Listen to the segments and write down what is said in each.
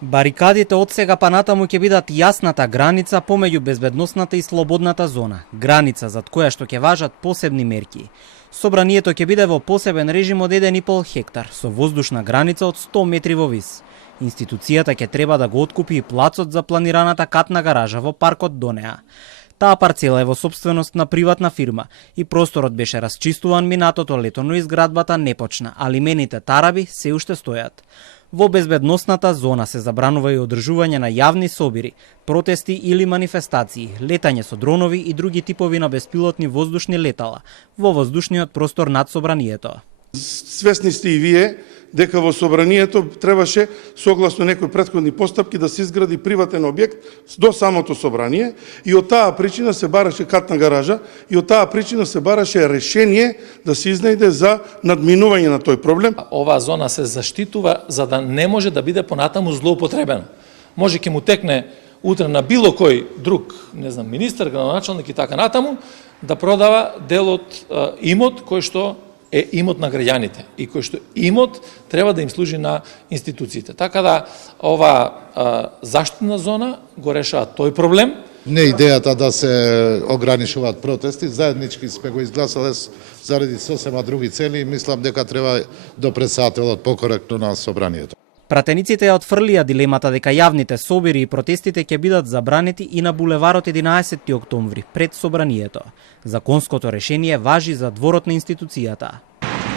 Барикадите од сега па натаму ќе бидат јасната граница помеѓу безбедносната и слободната зона, граница зад која што ќе важат посебни мерки. Собранието ќе биде во посебен режим од 1,5 хектар, со воздушна граница од 100 метри во вис. Институцијата ќе треба да го откупи и плацот за планираната катна гаража во паркот до неа. Таа парцела е во сопственост на приватна фирма и просторот беше расчистуван минатото лето, но изградбата не почна, а лимените тараби се уште стојат. Во безбедносната зона се забранува и одржување на јавни собири, протести или манифестации, летање со дронови и други типови на беспилотни воздушни летала во воздушниот простор над собранието. Свесни сте и вие дека во собранието требаше согласно некои претходни постапки да се изгради приватен објект до самото собрание и од таа причина се бараше катна гаража и од таа причина се бараше решение да се изнајде за надминување на тој проблем. Оваа зона се заштитува за да не може да биде понатаму злоупотребена. Може ќе му текне утре на било кој друг, министер, градоначалник и така натаму, да продава дел од имот кој што е имот на граѓаните и кој што имот треба да им служи на институциите. Така да ова заштитна зона го решава тој проблем. Не идејата да се ограничуваат протести, заеднички сме го изгласале заради сосема други цели и мислам дека треба до претседателот покоректно на собранието. Пратениците ја отфрлија дилемата дека јавните собири и протестите ќе бидат забранети и на булеварот 11 октомври пред собранието. Законското решение важи за дворот на институцијата.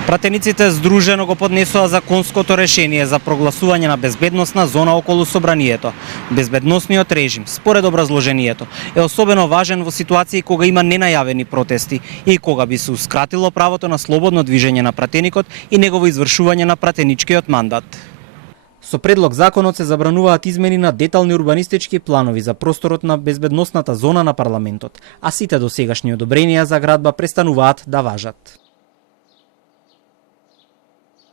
Пратениците здружено го поднесоа законското решение за прогласување на безбедносна зона околу собранието. Безбедносниот режим, според образложението, е особено важен во ситуации кога има ненајавени протести и кога би се ускратило правото на слободно движење на пратеникот и негово извршување на пратеничкиот мандат. Со предлог законот се забрануваат измени на детални урбанистички планови за просторот на безбедносната зона на парламентот, а сите досегашни одобренија за градба престануваат да важат.